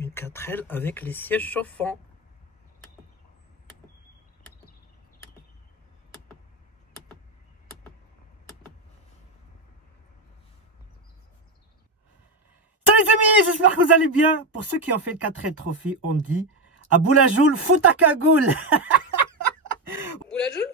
une 4L avec les sièges chauffants. Salut les amis, j'espère que vous allez bien. Pour ceux qui ont fait le 4L Trophy, on dit à Boulajoul, fout ta cagoule. Boulajoul.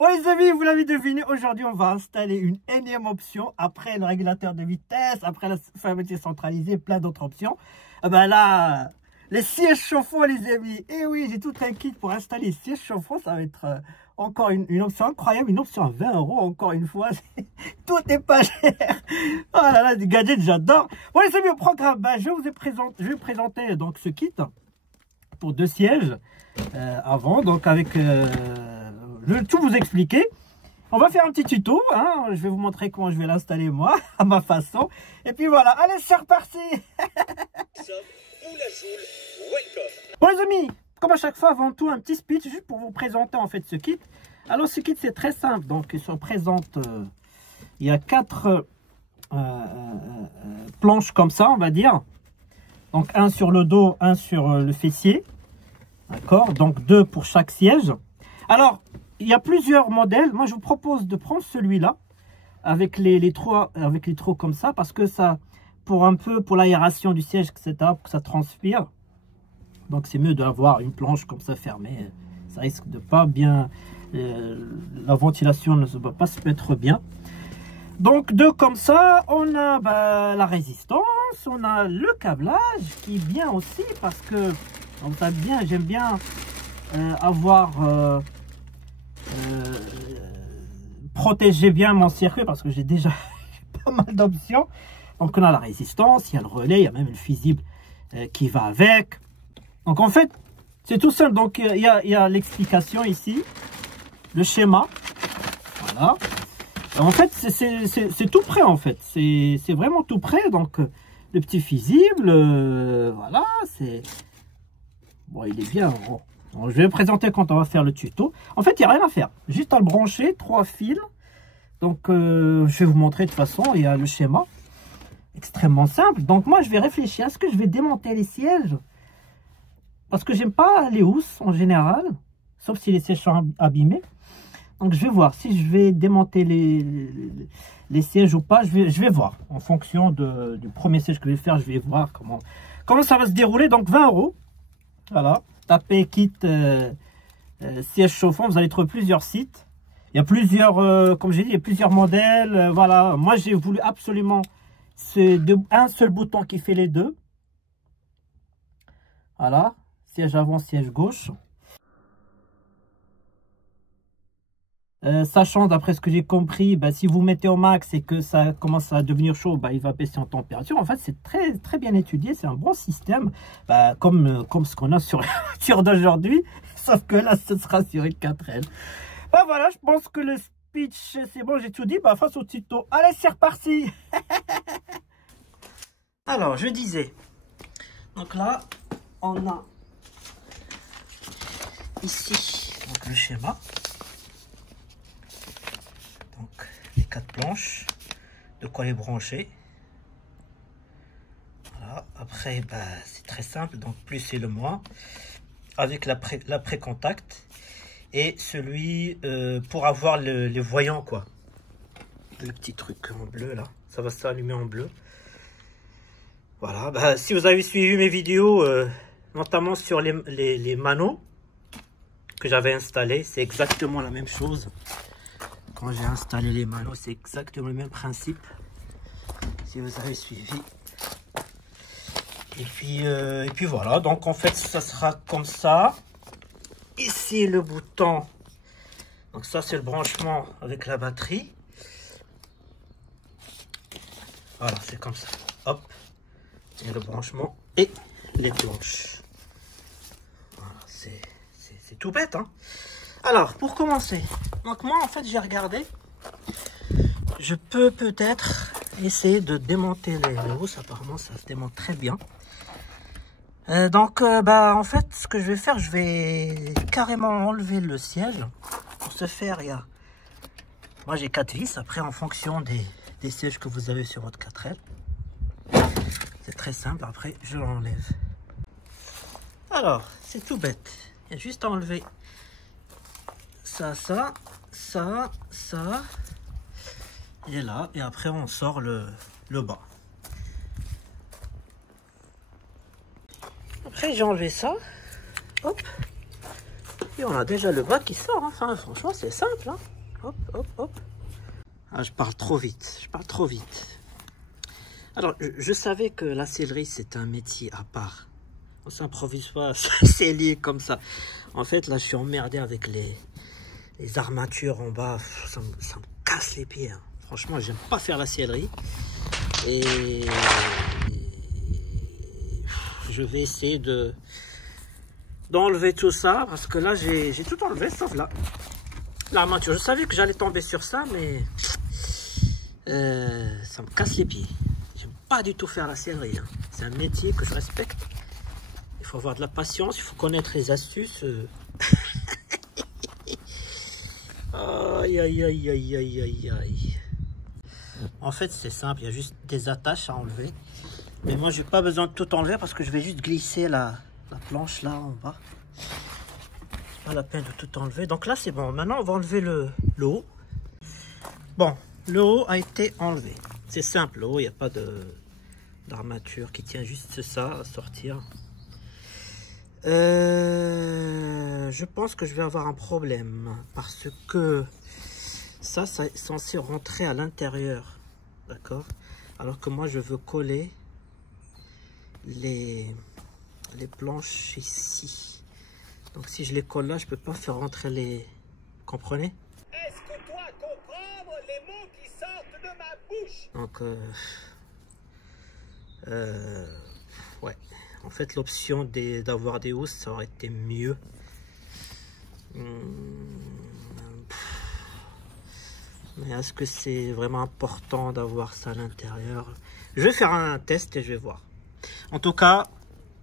Bon les amis, vous l'avez deviné, aujourd'hui on va installer une énième option après le régulateur de vitesse, après la fermeture centralisée, plein d'autres options. Ben là, les sièges chauffants les amis. Et oui, j'ai tout un kit pour installer les sièges chauffants, ça va être encore une option incroyable, une option à 20 € encore une fois. Tout est pas cher. Oh là là, des gadgets, j'adore. Bon les amis, au programme, ben, je vais vous présenter donc ce kit pour 2 sièges. Avant, donc avec je vais tout vous expliquer. On va faire un petit tuto, hein. Je vais vous montrer comment je vais l'installer moi à ma façon, et puis voilà, allez c'est reparti. Bon les amis, comme à chaque fois, avant tout un petit speech juste pour vous présenter en fait ce kit. Alors ce kit c'est très simple, donc il se présente, il y a 4 planches comme ça on va dire, donc un sur le dos, un sur le fessier. D'accord, donc 2 pour chaque siège. Alors, il y a plusieurs modèles. Moi, je vous propose de prendre celui-là avec les trous comme ça, parce que ça, pour l'aération du siège, etc., pour que ça transpire. Donc, c'est mieux d'avoir une planche comme ça fermée. Ça risque de pas bien, la ventilation ne va pas se mettre bien. Donc 2 comme ça, on a la résistance, on a le câblage qui est bien aussi parce que j'aime bien avoir protégé bien mon circuit parce que j'ai déjà pas mal d'options. Donc on a la résistance, il y a le relais, il y a même le fusible qui va avec. Donc en fait, c'est tout simple. Donc il y a l'explication ici, le schéma, voilà. En fait, c'est tout prêt en fait, c'est vraiment tout prêt. Donc le petit fusible, voilà, c'est bon, il est bien. Bon, je vais le présenter quand on va faire le tuto. En fait, il n'y a rien à faire, juste à le brancher, 3 fils. Donc je vais vous montrer de toute façon, il y a le schéma, extrêmement simple. Donc moi, je vais réfléchir, est-ce que je vais démonter les sièges? Parce que j'aime pas les housses en général, sauf si les sièges sont abîmés. Donc je vais voir si je vais démonter les sièges ou pas. Je vais voir en fonction du premier siège que je vais faire. Je vais voir comment ça va se dérouler. Donc 20 €. Voilà. Tapez kit siège chauffant. Vous allez trouver plusieurs sites. Il y a plusieurs, comme j'ai dit, il y a plusieurs modèles. Voilà. Moi j'ai voulu absolument un seul bouton qui fait les deux. Voilà. Siège avant, siège gauche. Sachant d'après ce que j'ai compris, si vous mettez au max et que ça commence à devenir chaud, il va baisser en température. En fait, c'est très très bien étudié, c'est un bon système, comme ce qu'on a sur la voiture d'aujourd'hui, sauf que là, ce sera sur une 4L. Voilà, je pense que le speech, c'est bon, j'ai tout dit. Face au tuto, allez, c'est reparti. Alors, je disais, donc là, on a ici donc, le schéma. Donc les 4 planches, de quoi les brancher. Voilà. Après c'est très simple, donc plus c'est le moins, avec l'après-contact et celui pour avoir les voyants quoi. Le petit truc en bleu là, ça va s'allumer en bleu. Voilà, si vous avez suivi mes vidéos, notamment sur les manos que j'avais installés, c'est exactement la même chose. Quand j'ai installé les manos, c'est exactement le même principe. Si vous avez suivi. Et puis voilà. Donc en fait, ça sera comme ça. Ici le bouton. Donc ça c'est le branchement avec la batterie. Voilà, c'est comme ça. Hop. Et le branchement et les planches. Voilà, c'est tout bête, hein. Alors, pour commencer, donc moi, en fait, j'ai regardé. Je peux peut-être essayer de démonter les housses. Apparemment, ça se démonte très bien. En fait, ce que je vais faire, je vais carrément enlever le siège. Pour ce faire, moi, j'ai 4 vis. Après, en fonction des sièges que vous avez sur votre 4L. C'est très simple. Après, je l'enlève. Alors, c'est tout bête. Il y a juste à enlever ça, ça, ça, ça. Et là, et après, on sort le bas. Après, j'ai enlevé ça. Hop. Et on a déjà le bas qui sort. Hein. Enfin, franchement, c'est simple. Hein. Hop, hop, hop. Ah, je parle trop vite. Je parle trop vite. Alors, je savais que la sellerie, c'est un métier à part. On s'improvise pas, c'est lié comme ça. En fait, là, je suis emmerdé avec les armatures en bas. Ça me casse les pieds. Hein. Franchement, j'aime pas faire la sellerie. Et je vais essayer d'enlever tout ça. Parce que là, j'ai tout enlevé, sauf là. L'armature. Je savais que j'allais tomber sur ça, mais ça me casse les pieds. J'aime pas du tout faire la sellerie. Hein. C'est un métier que je respecte. Il faut avoir de la patience, il faut connaître les astuces. Aïe, aïe, aïe, aïe, aïe, aïe, aïe. En fait, c'est simple, il y a juste des attaches à enlever. Mais moi, j'ai pas besoin de tout enlever parce que je vais juste glisser la planche là en bas. Pas la peine de tout enlever. Donc là, c'est bon. Maintenant, on va enlever le haut. Bon, le haut a été enlevé. C'est simple, le haut, il n'y a pas d'armature qui tient juste ça à sortir. Je pense que je vais avoir un problème parce que ça est censé rentrer à l'intérieur, d'accord? Alors que moi je veux coller les planches ici. Donc si je les colle là, je peux pas faire rentrer les... Vous comprenez? Est-ce que toi comprendre les mots qui sortent de ma bouche? Donc ouais. En fait, l'option d'avoir des housses, ça aurait été mieux. Mais est-ce que c'est vraiment important d'avoir ça à l'intérieur? Je vais faire un test et je vais voir. En tout cas,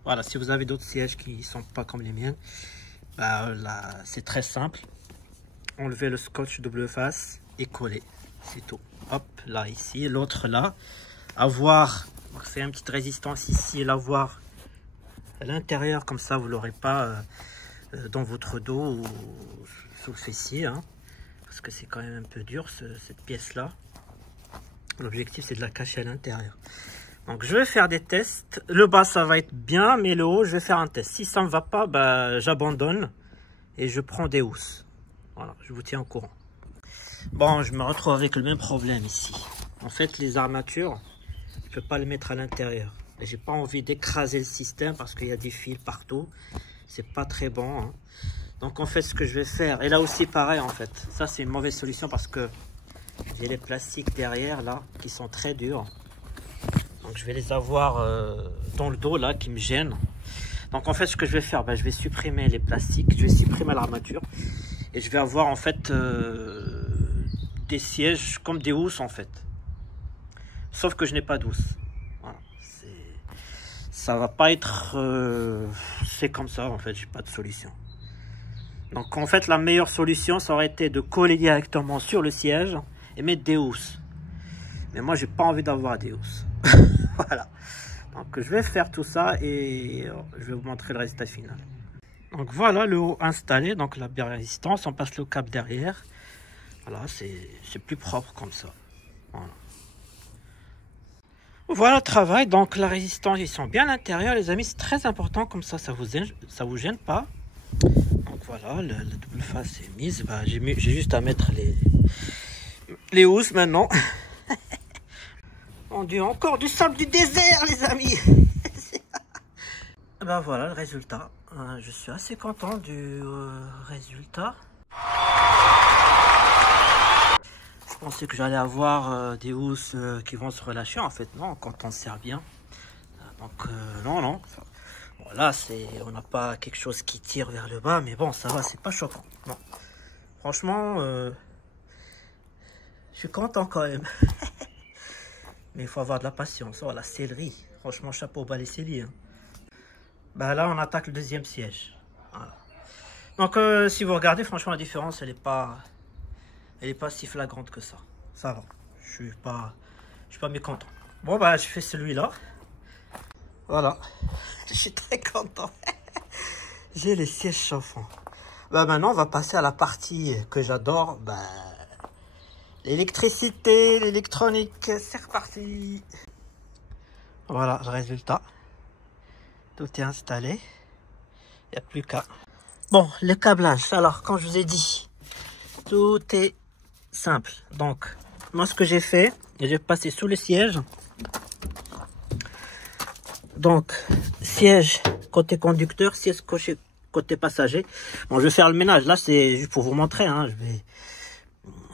voilà, si vous avez d'autres sièges qui ne sont pas comme les miens, bah, là, c'est très simple. Enlever le scotch double face et coller. C'est tout. Hop, là, ici. L'autre là. Avoir, c'est une petite résistance ici et l'avoir à l'intérieur, comme ça vous l'aurez pas dans votre dos ou sous le fessier, hein, parce que c'est quand même un peu dur cette pièce là. L'objectif c'est de la cacher à l'intérieur. Donc je vais faire des tests. Le bas ça va être bien, mais le haut je vais faire un test. Si ça ne va pas, bah, j'abandonne et je prends des housses. Voilà, je vous tiens au courant. Bon, je me retrouve avec le même problème ici. En fait, les armatures, je peux pas les mettre à l'intérieur. J'ai pas envie d'écraser le système parce qu'il y a des fils partout. C'est pas très bon. Hein. Donc en fait, ce que je vais faire, et là aussi pareil en fait. Ça c'est une mauvaise solution parce que j'ai les plastiques derrière là qui sont très durs. Donc je vais les avoir dans le dos là qui me gênent. Donc en fait, ce que je vais faire, ben, je vais supprimer les plastiques, je vais supprimer l'armature et je vais avoir en fait des sièges comme des housses en fait. Sauf que je n'ai pas de housse. Voilà, ça va pas être c'est comme ça en fait, j'ai pas de solution. Donc en fait la meilleure solution ça aurait été de coller directement sur le siège et mettre des housses, mais moi j'ai pas envie d'avoir des housses. Voilà, donc je vais faire tout ça et je vais vous montrer le résultat final. Donc voilà le haut installé, donc la résistance, on passe le câble derrière. Voilà, c'est plus propre comme ça. Voilà. Voilà le travail, donc la résistance, ils sont bien à l'intérieur les amis, c'est très important, comme ça vous gêne pas. Donc voilà, la double face est mise, bah, j'ai juste à mettre les housses maintenant. On dit encore du sable du désert les amis. Ben voilà le résultat, je suis assez content du résultat. Je pensais que j'allais avoir des housses qui vont se relâcher, en fait non, quand on serre bien. Donc non. Bon, là on n'a pas quelque chose qui tire vers le bas, mais bon ça va, c'est pas choquant. Non. Franchement, je suis content quand même. Mais il faut avoir de la patience. Oh la sellerie, franchement chapeau bas les selliers. Hein. Bah là on attaque le deuxième siège. Voilà. Donc si vous regardez, franchement la différence elle est pas si flagrante que ça. Ça va. Je suis pas mécontent. Bon bah je fais celui-là. Voilà. Je suis très content. J'ai les sièges chauffants. Bah maintenant, on va passer à la partie que j'adore. Bah, l'électricité, l'électronique. C'est reparti. Voilà le résultat. Tout est installé. Il n'y a plus qu'à. Bon, le câblage. Alors, comme je vous ai dit, tout est simple. Donc, moi, ce que j'ai fait, j'ai passé sous le siège. Donc, siège côté conducteur, siège côté passager. Bon, je vais faire le ménage. Là, c'est juste pour vous montrer. Hein. Je vais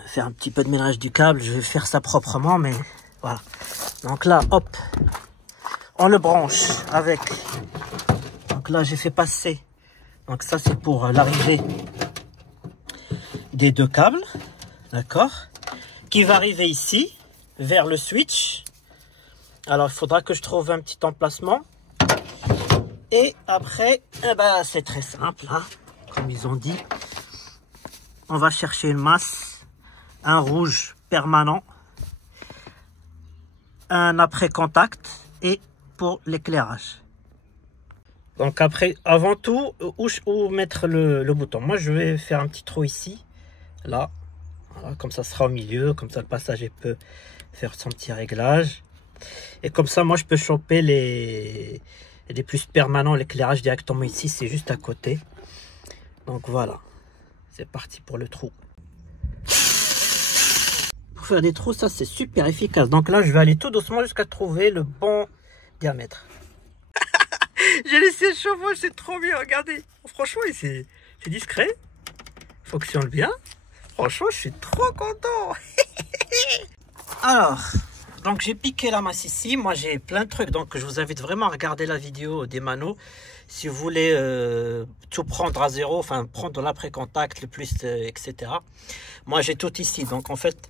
faire un petit peu de ménage du câble. Je vais faire ça proprement, mais voilà. Donc là, hop, on le branche avec. Donc là, j'ai fait passer. Donc ça, c'est pour l'arrivée des deux câbles. D'accord? Qui va arriver ici, vers le switch. Alors, il faudra que je trouve un petit emplacement. Et après, eh ben, c'est très simple, hein, comme ils ont dit. On va chercher une masse, un rouge permanent, un après-contact et pour l'éclairage. Donc après, avant tout, où mettre le bouton? Moi, je vais faire un petit trou ici, là. Voilà, comme ça sera au milieu, comme ça le passager peut faire son petit réglage. Et comme ça, moi, je peux choper les plus permanents, l'éclairage directement ici, c'est juste à côté. Donc voilà, c'est parti pour le trou. Pour faire des trous, ça c'est super efficace. Donc là, je vais aller tout doucement jusqu'à trouver le bon diamètre. J'ai laissé le chauffage, c'est trop bien, regardez. Franchement, c'est discret, fonctionne bien. Franchement, je suis trop content. Alors, donc j'ai piqué la masse ici. Moi, j'ai plein de trucs. Donc, je vous invite vraiment à regarder la vidéo des manos. Si vous voulez tout prendre à zéro, enfin, prendre l'après-contact, le plus, etc. Moi, j'ai tout ici. Donc, en fait,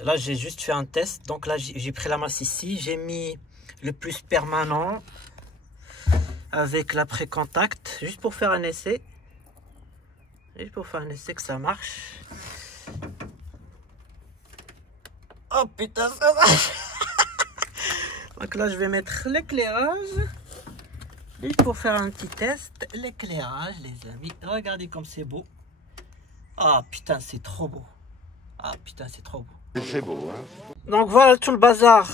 là, j'ai juste fait un test. Donc là, j'ai pris la masse ici. J'ai mis le plus permanent avec l'après-contact, juste pour faire un essai. Juste pour faire un essai que ça marche. Oh putain, ça marche. Donc là, je vais mettre l'éclairage. Juste pour faire un petit test. L'éclairage, les amis. Regardez comme c'est beau. Ah putain, c'est trop beau. Ah putain, c'est trop beau. C'est beau, hein. Donc voilà tout le bazar.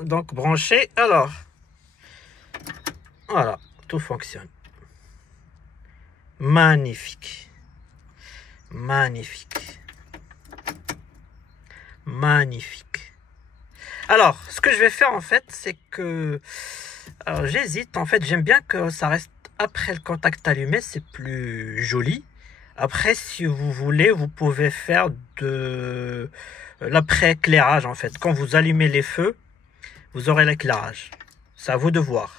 Donc branché. Alors, voilà, tout fonctionne. Magnifique. Magnifique. Magnifique. Alors, ce que je vais faire en fait, c'est que... Alors, j'hésite. En fait, j'aime bien que ça reste après le contact allumé. C'est plus joli. Après, si vous voulez, vous pouvez faire de l'après-éclairage en fait. Quand vous allumez les feux, vous aurez l'éclairage. C'est à vous de voir.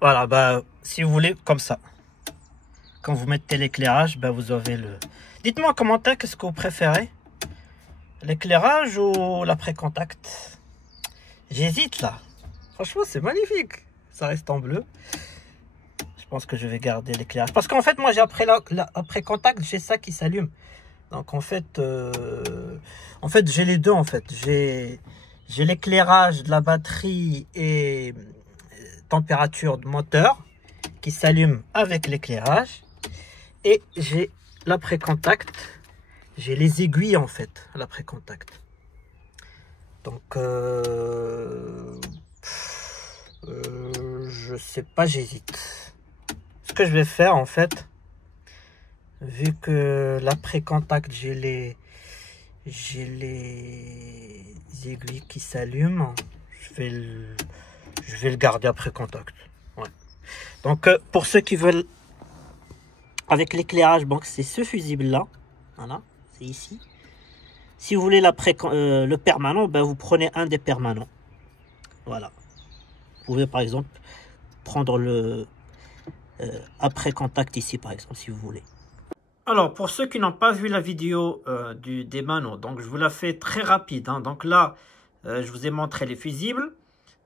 Voilà, bah, si vous voulez, comme ça. Quand vous mettez l'éclairage, bah, vous avez le... Dites-moi en commentaire, qu'est-ce que vous préférez? L'éclairage ou l'après-contact? J'hésite là. Franchement, c'est magnifique. Ça reste en bleu. Je pense que je vais garder l'éclairage. Parce qu'en fait, moi, j'ai après-contact, j'ai ça qui s'allume. Donc, en fait, j'ai les deux, en fait. J'ai l'éclairage de la batterie et température de moteur qui s'allume avec l'éclairage. Et j'ai l'après-contact. J'ai les aiguilles, en fait, à l'après-contact. Donc, je sais pas, j'hésite. Ce que je vais faire, en fait, vu que l'après-contact, j'ai les aiguilles qui s'allument, je vais le garder après contact. Ouais. Donc, pour ceux qui veulent, avec l'éclairage, bon, c'est ce fusible-là. Voilà, c'est ici. Si vous voulez le permanent, ben, vous prenez un des permanents. Voilà. Vous pouvez, par exemple, prendre le après contact ici, par exemple, si vous voulez. Alors, pour ceux qui n'ont pas vu la vidéo des manos, donc je vous la fais très rapide. Hein. Donc là, je vous ai montré les fusibles.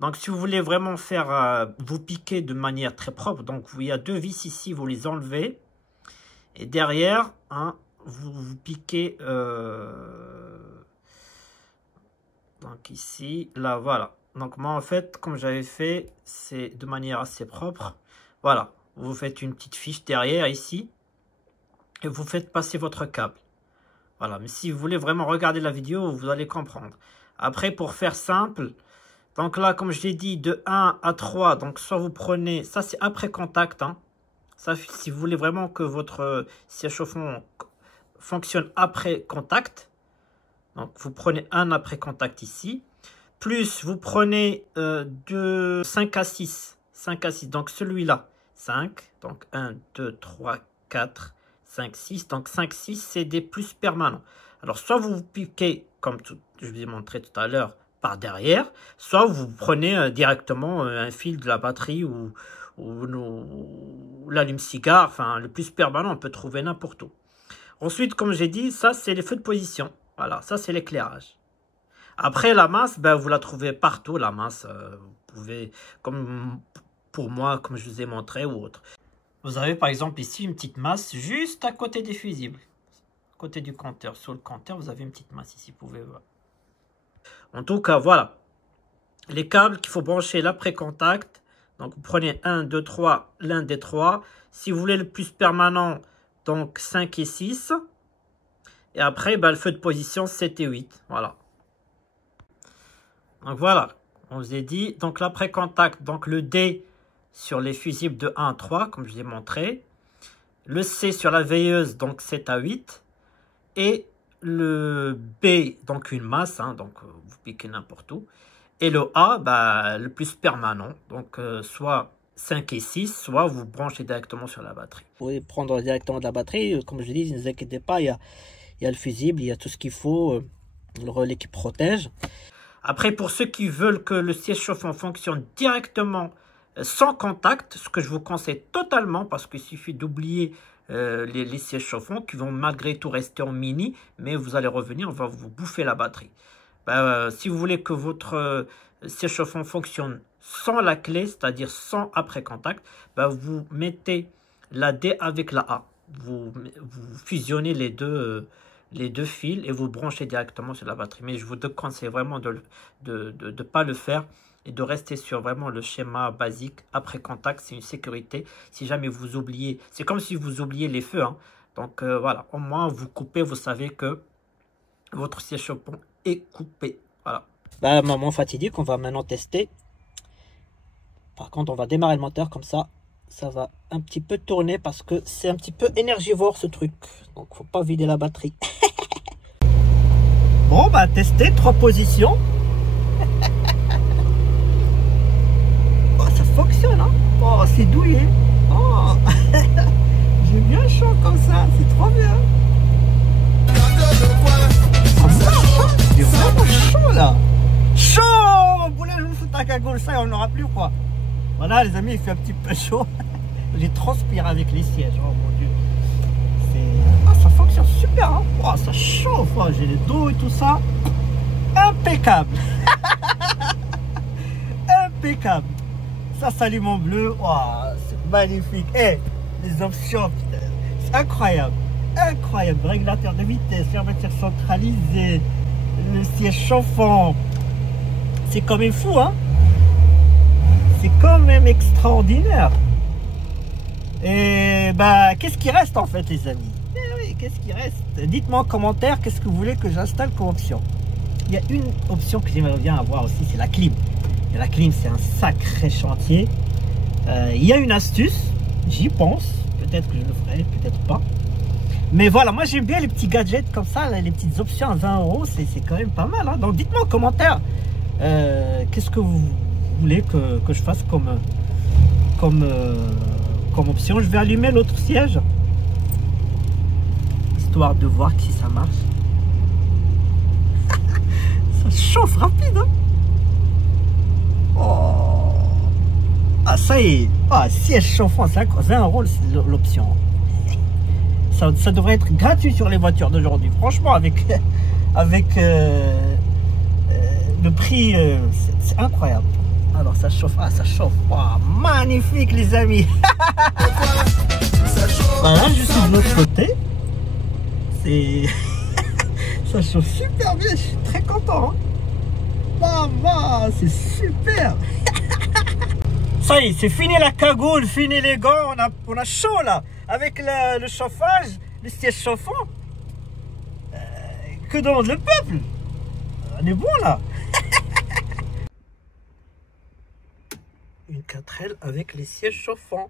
Donc, si vous voulez vraiment faire, vous piquer de manière très propre, donc il y a deux vis ici, vous les enlevez. Et derrière, hein, vous piquez, donc ici, là, voilà. Donc moi en fait, comme j'avais fait, c'est de manière assez propre. Voilà, vous faites une petite fiche derrière ici. Et vous faites passer votre câble. Voilà, mais si vous voulez vraiment regarder la vidéo, vous allez comprendre. Après, pour faire simple, donc là, comme je l'ai dit, de 1 à 3, donc soit vous prenez, ça c'est après contact, hein. Ça, si vous voulez vraiment que votre siège chauffant fonctionne après contact, donc vous prenez un après contact ici, plus vous prenez de 5 à 6, 5 à 6, donc celui-là, 5, donc 1, 2, 3, 4, 5, 6, donc 5, 6, c'est des plus permanents. Alors, soit vous piquez, comme je vous ai montré tout à l'heure, par derrière, soit vous prenez directement un fil de la batterie ou l'allume-cigare, enfin, le plus permanent, on peut trouver n'importe où. Ensuite, comme j'ai dit, ça, c'est les feux de position. Voilà, ça, c'est l'éclairage. Après, la masse, ben, vous la trouvez partout, la masse. Vous pouvez, comme pour moi, comme je vous ai montré, ou autre. Vous avez par exemple ici une petite masse juste à côté des fusibles. À côté du compteur. Sur le compteur, vous avez une petite masse ici. Vous pouvez voir. En tout cas, voilà. Les câbles qu'il faut brancher l'après-contact. Donc, vous prenez 1, 2, 3, l'un des trois. Si vous voulez le plus permanent, donc 5 et 6. Et après, ben, le feu de position 7 et 8. Voilà. Donc, voilà. On vous a dit. Donc, l'après-contact, donc le D sur les fusibles de 1 à 3, comme je vous ai montré. Le C sur la veilleuse, donc 7 à 8. Et le B, donc une masse, hein, donc vous piquez n'importe où. Et le A, bah, le plus permanent, donc soit 5 et 6, soit vous branchez directement sur la batterie. Vous pouvez prendre directement de la batterie, comme je dis, ne vous inquiétez pas, il y a le fusible, il y a tout ce qu'il faut, le relais qui protège. Après, pour ceux qui veulent que le siège chauffant fonctionne directement sans contact, ce que je vous conseille totalement, parce qu'il suffit d'oublier les sièges chauffants qui vont malgré tout rester en mini, mais vous allez revenir, on va vous bouffer la batterie. Si vous voulez que votre siège chauffant fonctionne sans la clé, c'est-à-dire sans après contact, vous mettez la D avec la A. Vous fusionnez les deux fils et vous branchez directement sur la batterie. Mais je vous conseille vraiment de ne pas le faire et de rester sur vraiment le schéma basique après contact. C'est une sécurité. Si jamais vous oubliez, c'est comme si vous oubliez les feux, hein. Donc voilà, au moins vous coupez, vous savez que votre siège chauffant est coupé. Voilà. Moment fatidique, on va maintenant tester. Par contre, on va démarrer le moteur comme ça. Ça va un petit peu tourner parce que c'est un petit peu énergivore ce truc. Donc faut pas vider la batterie. Bon, tester 3 positions. Ça fonctionne, hein. Oh, c'est douillé. Oh. J'ai bien chaud comme ça, c'est trop bien. Ça marche, hein. J'ai vraiment chaud là. Chaud. Boulez, je vous fous ta cagoule, ça, on n'aura plus quoi. Voilà les amis, il fait un petit peu chaud. J'ai transpiré avec les sièges, oh mon dieu. Ça fonctionne super, hein. Oh, ça chauffe, hein. J'ai les dos et tout ça. Impeccable. Impeccable. Ça s'allume en bleu. Oh, c'est magnifique. Hey, les options, c'est incroyable. Incroyable. Régulateur de vitesse, fermeture centralisée, le siège chauffant. C'est quand même fou, hein. C'est quand même extraordinaire. Et qu'est-ce qui reste en fait, les amis? Oui, qu'est-ce qui reste? Dites-moi en commentaire qu'est-ce que vous voulez que j'installe comme option. Il y a une option que j'aimerais bien avoir aussi, c'est la clim. Et la clim, c'est un sacré chantier. Il y a une astuce, j'y pense. Peut-être que je le ferai, peut-être pas. Mais voilà, moi j'aime bien les petits gadgets comme ça, les petites options à 20 €, c'est quand même pas mal, hein. Donc dites-moi en commentaire qu'est-ce que vous voulez que je fasse comme option. Je vais allumer l'autre siège, histoire de voir si ça marche. Ça chauffe rapide, hein. Oh. Ah, ça y est. Ah, siège chauffant, c'est 20 € l'option. Ça devrait être gratuit sur les voitures d'aujourd'hui. Franchement, avec le prix, c'est incroyable. Alors ça chauffe, ça chauffe. Oh, magnifique les amis. Voilà, je suis de l'autre côté. Ça chauffe super bien, je suis très content, hein. Maman, c'est super. Ça y est, c'est fini la cagoule, fini les gants, on a chaud là. Avec le chauffage, le siège chauffant. Que demande le peuple? On est bon là. Une 4L avec les sièges chauffants.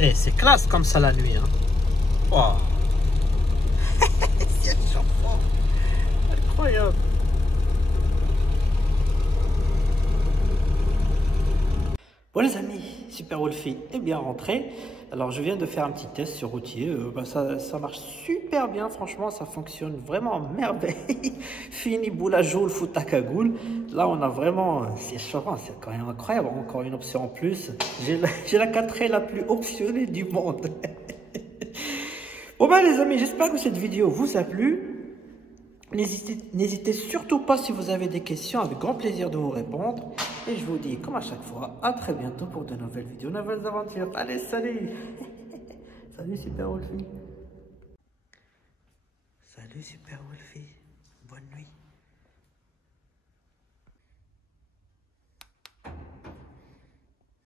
Eh, c'est classe comme ça la nuit. Hein. Wow. Siège chauffant. Incroyable. Bon les amis, Super Wolfie est bien rentré. Alors je viens de faire un petit test sur routier. Ça marche super bien, franchement, ça fonctionne vraiment à merveille. Fini boula joule, fout ta cagoule. Là on a vraiment, c'est chauffant, c'est quand même incroyable. Encore une option en plus. J'ai la 4L la plus optionnée du monde. Bon ben les amis, j'espère que cette vidéo vous a plu. N'hésitez surtout pas si vous avez des questions, avec grand plaisir de vous répondre. Et je vous dis, comme à chaque fois, à très bientôt pour de nouvelles vidéos, de nouvelles aventures. Allez, salut. Salut Super Wolfie. Salut Super Wolfie. Bonne nuit.